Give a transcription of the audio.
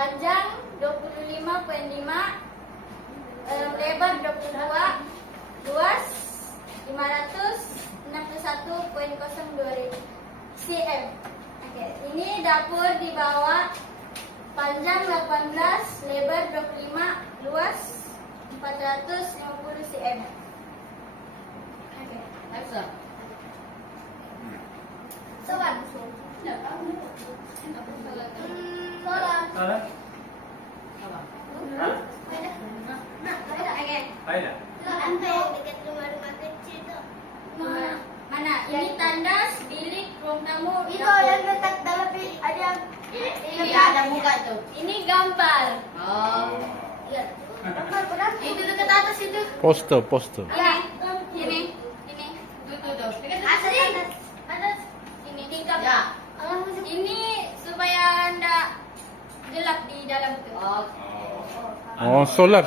panjang 25,5, lebar 22, luas 561,02 cm. Oke, ini dapur di bawah, panjang 18, lebar 25, luas 450 cm. Oke, Hafsa. sobat. Sobat. Salah? Apa? Hah? Oke. Ada? Lantai dekat rumah-rumah kecil tuh. Mana? Ini tandas, bilik, ruang tamu. Itu dapur. yang dekat dalam ada Ini ada muka tuh. Ini gambar. Oh. Ya. Itu dekat atas itu. Poster. Ini. Tuh. Asli. Atas. Ini di gambar. Ya. Ini supaya anda gelap di dalam itu. Oh. Oh, solar.